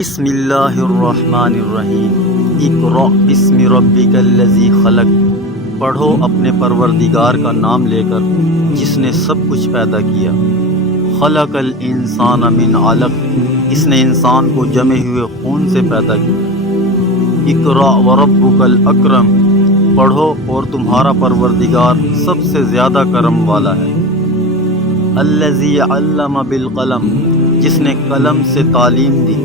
بسم اللہ الرحمن الرحیم اقرأ بسم ربک الذی خلق۔ پڑھو اپنے پروردگار کا نام لے کر جس نے سب کچھ پیدا کیا۔ خلق الانسان من علق، اس نے انسان کو جمے ہوئے خون سے پیدا کیا۔ اقرأ وربک الاکرم، پڑھو اور تمہارا پروردگار سب سے زیادہ کرم والا ہے۔ الذی علم بالقلم، جس نے قلم سے تعلیم دی۔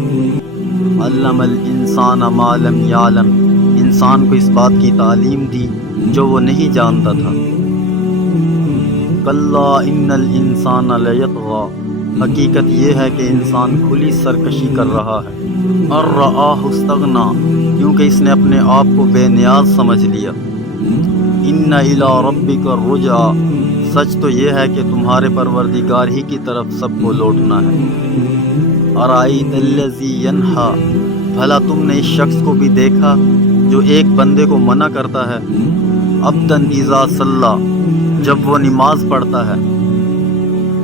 علم الانسان ما لم یعلم، انسان کو اس بات کی تعلیم دی جو وہ نہیں جانتا تھا۔ کلا ان الانسان لیطغی، حقیقت یہ ہے کہ انسان کھلی سرکشی کر رہا ہے۔ ان رآہ استغنی، کیونکہ اس نے اپنے آپ کو بے نیاز سمجھ لیا۔ ان الی ربک الرجعی، سچ تو یہ ہے کہ تمہارے پروردگار ہی کی طرف سب کو لوٹنا ہے۔ ارأیت الذی ینہی، بھلا تم نے اس شخص کو بھی دیکھا جو ایک بندے کو منع کرتا ہے۔ عبدا اذا صلی، جب وہ نماز پڑھتا ہے۔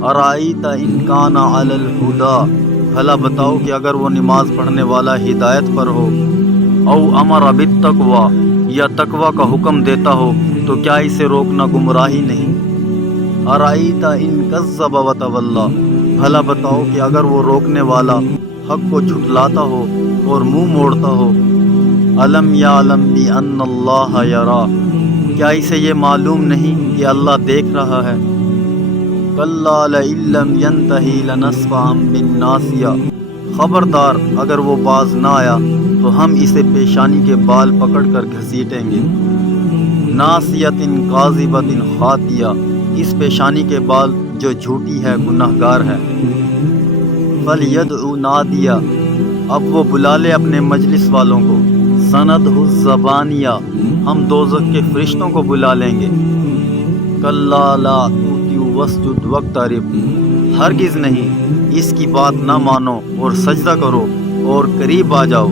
ارأیت ان کان علی الہدی، بھلا بتاؤ کہ اگر وہ نماز پڑھنے والا ہدایت پر ہو۔ او امر بالتقوی، یا تقوی کا حکم دیتا ہو تو کیا اسے روکنا گمراہی نہیں۔ ارأیت ان کذب وتولی، بھلا بتاؤ کہ اگر وہ روکنے والا حق کو جھٹلاتا ہو اور منہ موڑتا ہو۔ الم یعلم بان اللہ یری، کیا اسے یہ معلوم نہیں کہ اللہ دیکھ رہا ہے۔ کلا لئن لم ینتہی لنسفعا بالناصیہ، خبردار اگر وہ باز نہ آیا تو ہم اسے پیشانی کے بال پکڑ کر گھسیٹیں گے۔ ناصیۃ کاذبۃ خاطیہ، اس پیشانی کے بال جو جھوٹی ہے، گنہگار ہے۔ فلیدع نادیہ، اب وہ بلا لے اپنے مجلس والوں کو۔ سندہ الزبانیہ، ہم دوزخ کے فرشتوں کو بلا لیں گے۔ کلا لا تطع واسجد واقترب، ہرگز نہیں، اس کی بات نہ مانو اور سجدہ کرو اور قریب آ جاؤ۔